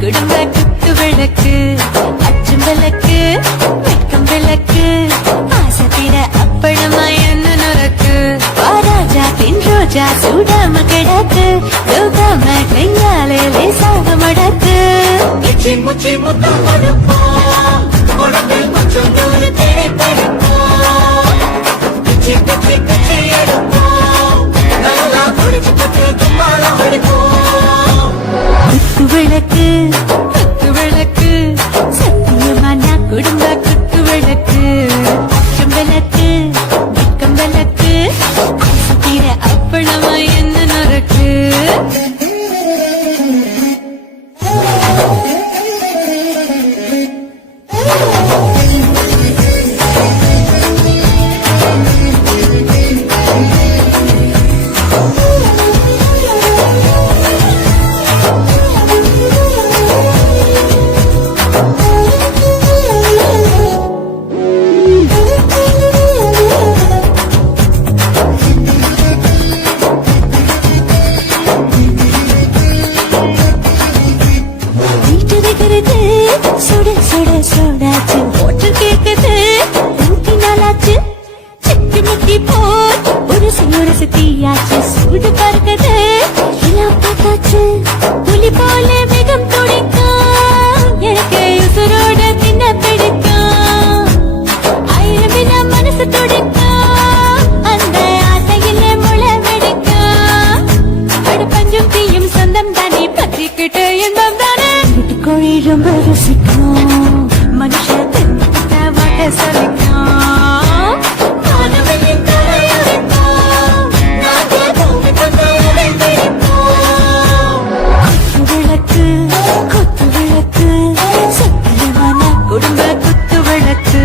குடும்ப குத்து விளக்கு அச்சும் விளக்கு வெட்கம் விளக்கு ஆசத்திர அப்பளமா என்ன நுறக்கு ராஜா பின் ரோஜா சூடாம கிடக்கு யோகாம கையாலே லேசாக மடக்கு முச்சி முச்சி முத்தம் கொடுப்போம் உடம்பில் கொஞ்சம் தூரம் தேவைப்படுப்போம் பிச்சி பிச்சி பிச்சி எடுப்போம் நல்லா குடிச்சு பத்து தும்பாலம் எடுப்போம் குத்து விளக்கு குத்து விளக்கு சத்தியமான குடும்ப குத்து விளக்கு அச்சும் விளக்கு வெட்கம் விளக்கு ஆசத்திர அப்பளமா என்ன நுறக்கு சுட சுட சுடாச்சு ஓட்டு கேக்குது ஊட்டி நாளாச்சு சிக்கி முக்கி போர் ஒரு தீயாச்சு சூடு பறக்குது எல்லாம் பார்த்தாச்சு புலி போல மிகம் துடிக்கும் எனக்கு உசுரோட தின்ன பிடிக்கும் ஆயிரம் மனசு துடிக்கும் அந்த ஆசையில முளை வெடிக்கும் அடு பஞ்சும் தீயும் சொந்தம் தானே பற்றிக்கிட்டு இன்பம் தானே கோழி ரொம்ப ருசிக்கும் மனுஷ தின்னுட்ட வாட்ட சலிக்கும் காணவெளியின் தலையுரைக்கும் நாங்கள் பூமி கொண்டாடலை பிடிப்போம் குத்து விளக்கு சத்தியமான குடும்ப குத்து விளக்கு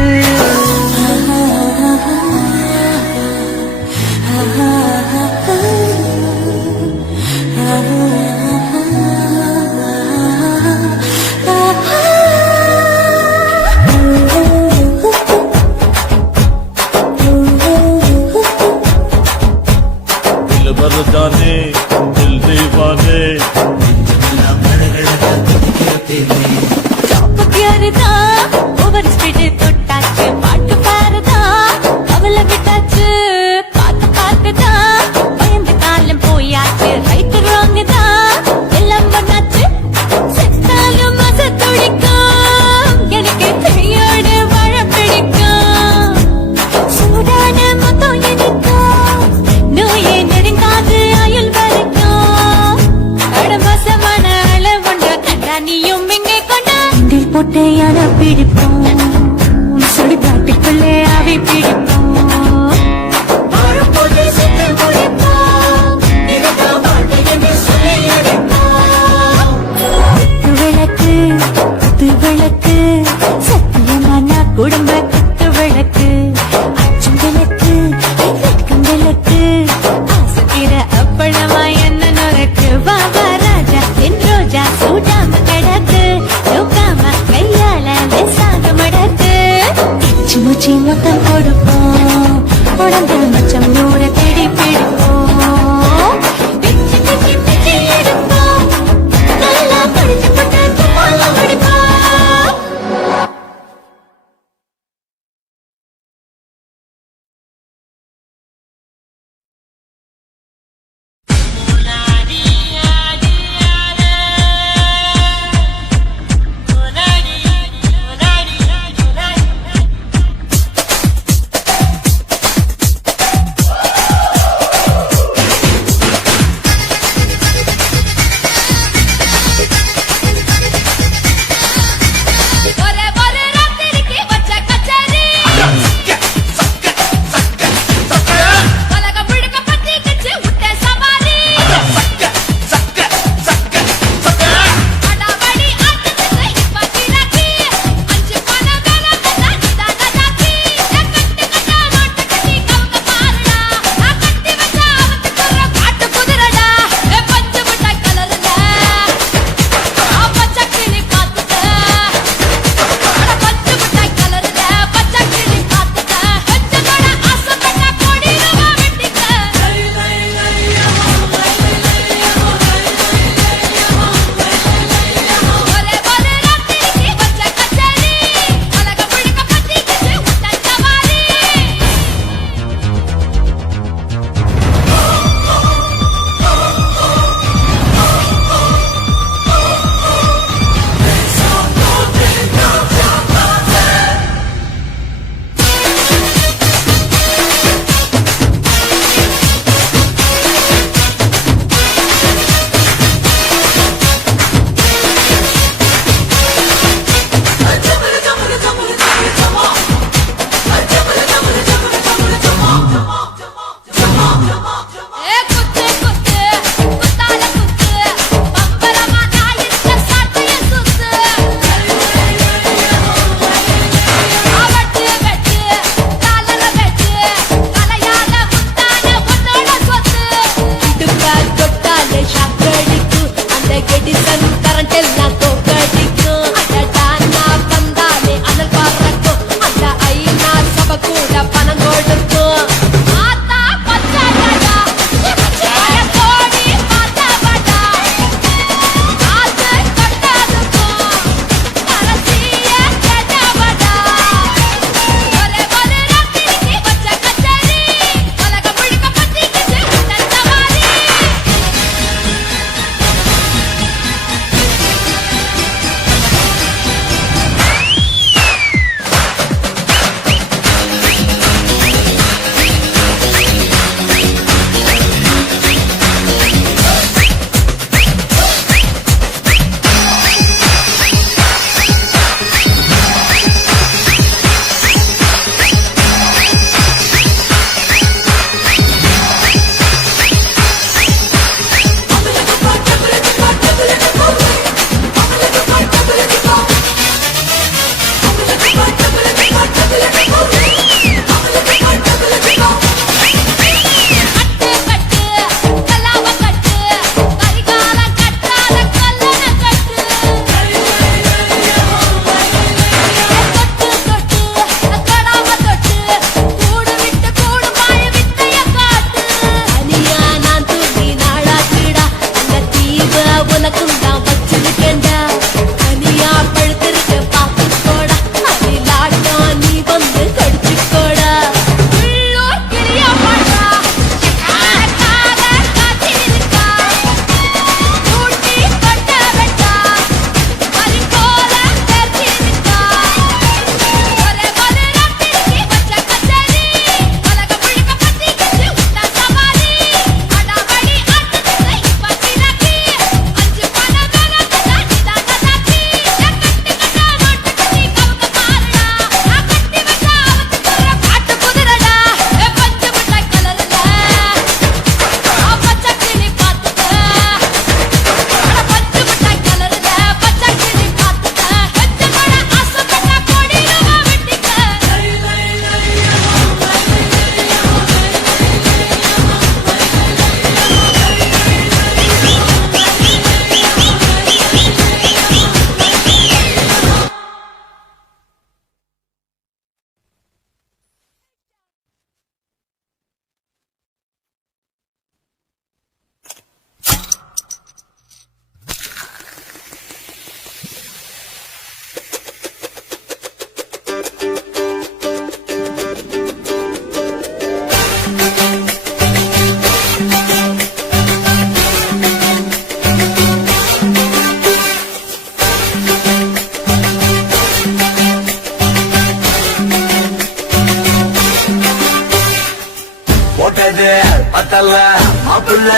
பத்தல மாப்பிள்ள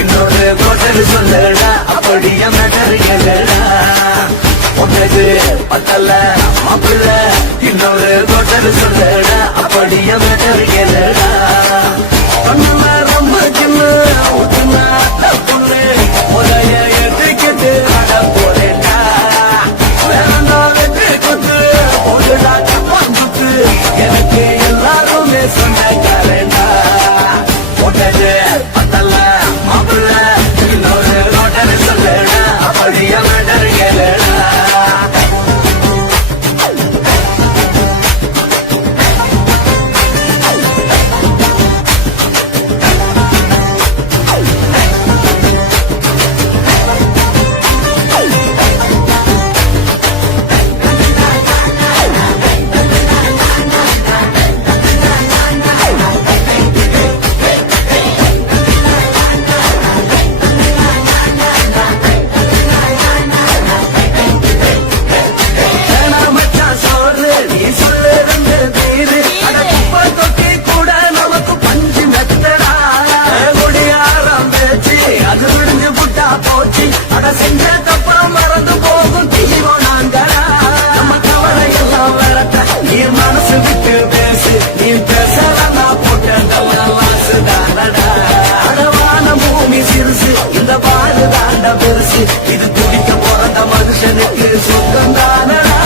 இன்னொரு கோட்டர் சொல்லடா அப்படியே மேட்டர் கேளடா ஒன்னது பத்தல மாப்பிள்ள இன்னொரு கோட்டர் சொல்லடா அப்படியே மேட்டர் கேளடா கண்ணுல ரொம்ப சின்ன ஊத்துனா பொண்ணு முறைய எடுத்துக்கிட்டு ஆட போறேன்டா வேண்டாம் வெற்றி கொத்து போடுடா பங்குத்து எனக்கு எல்லாருமே சொந்தக்காரேண்டா போட்டது பத்தல மாப்பிள்ள இன்னொரு கோட்டர் சொல்லடா அப்படியே மேட்டர் கேளடா செஞ்ச தப்பா மறந்து போகும் தீவோ நாங்களா நம்ம கவலை எல்லாம் வரட்ட நீ மனசு விட்டு பேசு நீ பேசலாம் போட்டதெல்லாம் வாசுதானடா அடவான பூமி சிறுசு இந்த பாடு தாண்ட பெருசு இது துடிக்க பிறந்த மனுஷனுக்கு சொந்தம் தானடா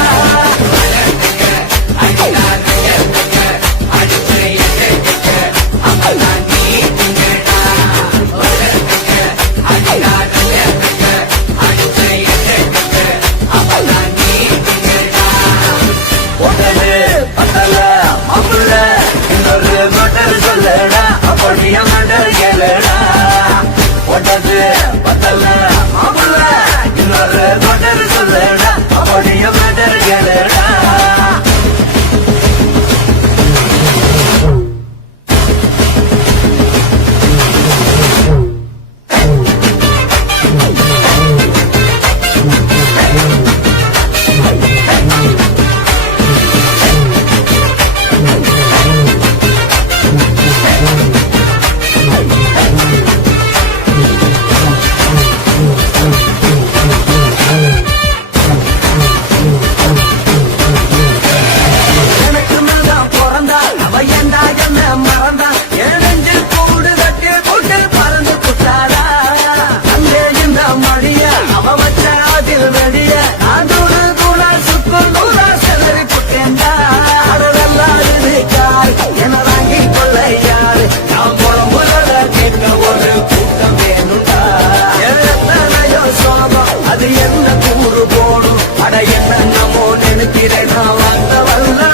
சொல்லடா அப்படியே மேட்டர் கேளடா ஒட்டது பத்தல மாப்பிள்ள இன்னொரு கோட்டர் சொல்லடா அப்படியே மேட்டர் கேளடா அது என்ன கூறு போடும் அட என்ன நமோ நினைக்கிறேன் நான் வந்த வல்லடா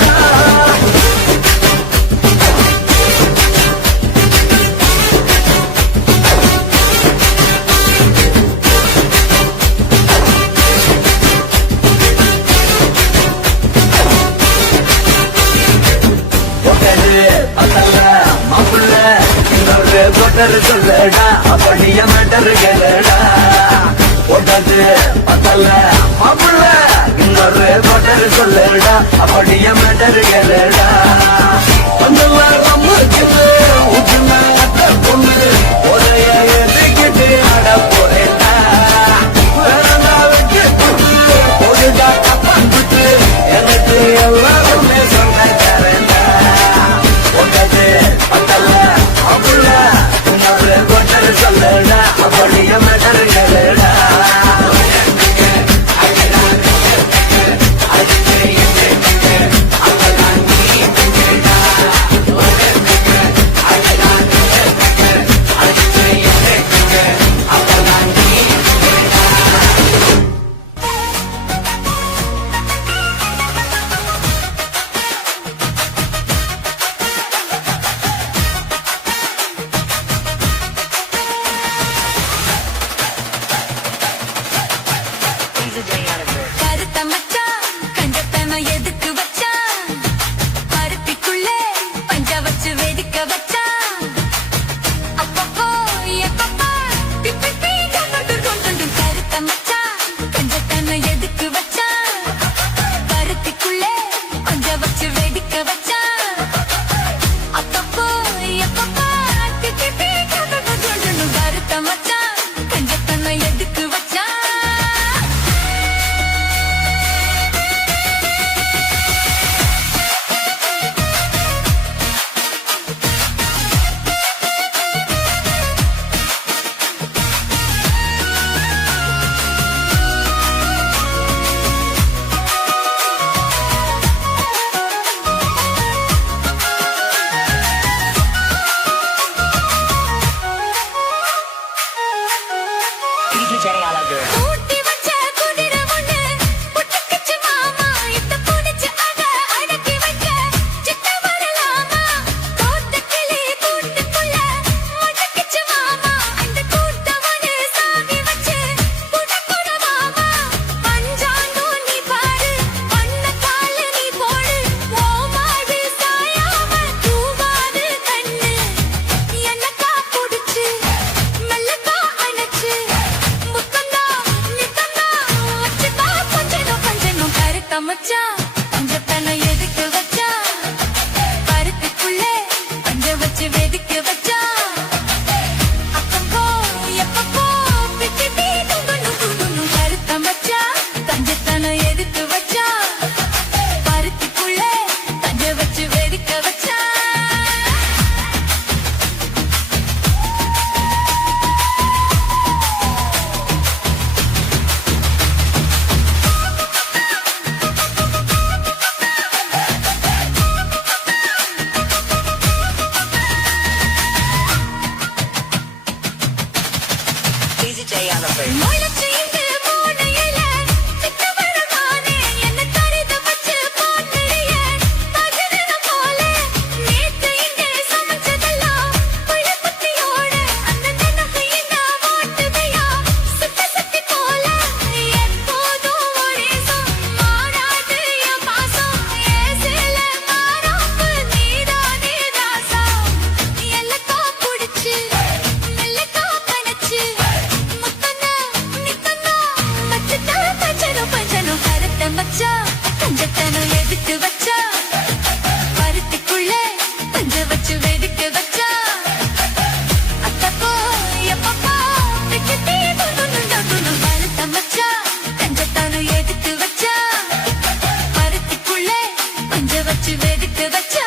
மாப்பிள்ள இன்னொரு கோட்டர் சொல்லடா அப்படியே மேட்டர் கேளடா ஒட்டது பத்தல மாப்பிள்ள இன்னொரு கோட்டர் சொல்லடா அப்படியே மேட்டர் கேளடா பொண்ணு ஒரைய எடுத்துக்கிட்டு ஆட போறேன்டா போடுடா பங்குத்து எனக்கு எல்லாருமே சொந்தக்காரன்டா ஒட்டது பத்தல மாப்பிள்ள இன்னொரு கோட்டர் சொல்லடா அப்படியே மேட்டர் கேளடா மச்சான் பஞ்சத்தனை எதுக்கு வச்சா பருத்திக்குள்ளே பஞ்ச வச்சு வெதுக்கு வச்சா அப்பப்போ எப்பப்போ பிட்டி பீட்டு கருத்த மச்சான் பஞ்சத்தனை எதுக்கு வச்சா பருத்திக்குள்ளே பஞ்ச வச்சு வெதுக்க வச்சா முளைச்சு இங்கு மூனையில சித்த வரமானே என்ன கருத வச்சு போன்றிய பகிரன போல நேத்து இங்கே சமைச்சதெல்லாம் புள்ள குட்டியோட அந்த நினைவு என்ன ஓட்டுதையா சுத்தி போல எப்போதும் ஒரே மாறாது என் பாசம் ஏசில மாறாப்பு நீதானே ராசா எல்லக்கா புடிச்சு மெல்லக்கா கணச்சு பஞ்சத்தனம் எதுக்கு வச்சா பருத்திக்குள்ளே பஞ்ச வச்சு வெதுக்கு வச்சா அத்தப்போ எப்பப்போ பருத்த மச்சா பஞ்சத்தனம் எதுக்கு வச்சா பருத்திக்குள்ளே பஞ்ச வச்சு வெதுக்கு வச்சா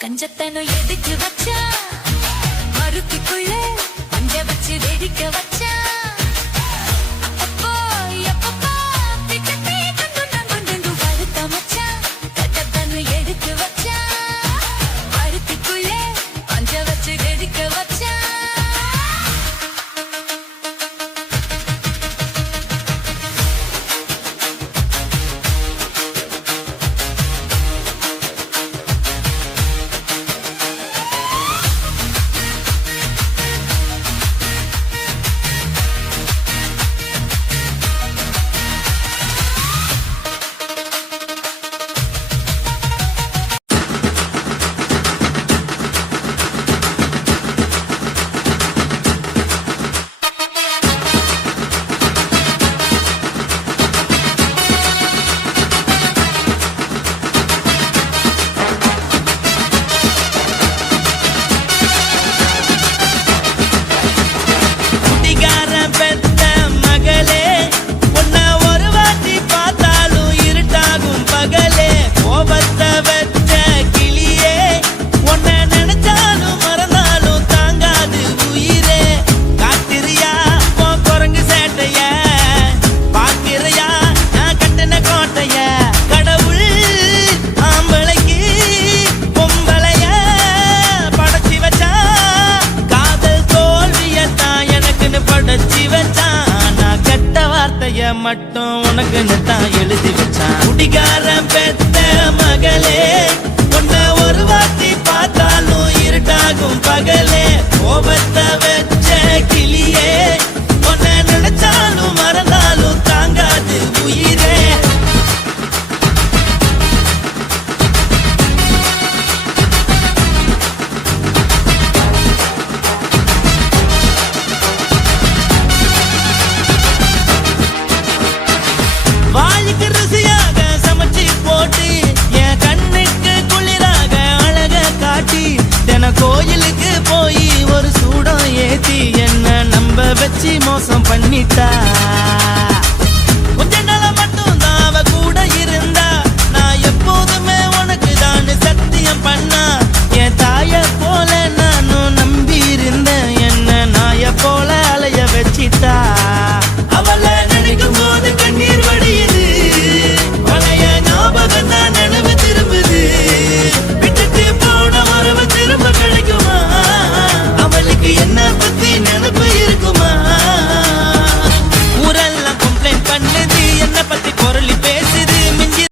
கஞ்சத்தனம் எதுக்கு வச்சா மறுக்குள்ளே பஞ்ச வச்சு வெடிக்க வச்சா அப்பப்போ எப்பப்போ பருத்த மச்சா கஞ்சத்தனம் எதுக்கு வச்சா மறுக்குள்ளே பஞ்ச வச்சு வெடிக்க வச்சா மட்டும் உனக்குன்னு தான் எழுதி வச்சான். குடிகாரன் பெத்த மகளே, உன்னை ஒரு வாட்டி பார்த்தாலும் இருட்டாகும் பகலே. கோபத்தை வச்ச கிளியே, உன்னை நினைச்சாலும் மறந்தாலும் தாங்காது உயிரே. வாய்க்கு ருசியாக சமைச்சு போட்டு என் கண்ணுக்கு குளிராக அழக காட்டி, தின கோயிலுக்கு போய் ஒரு சூடம் ஏத்தி என்ன நம்ப வச்சு மோசம் பண்ணிட்டா.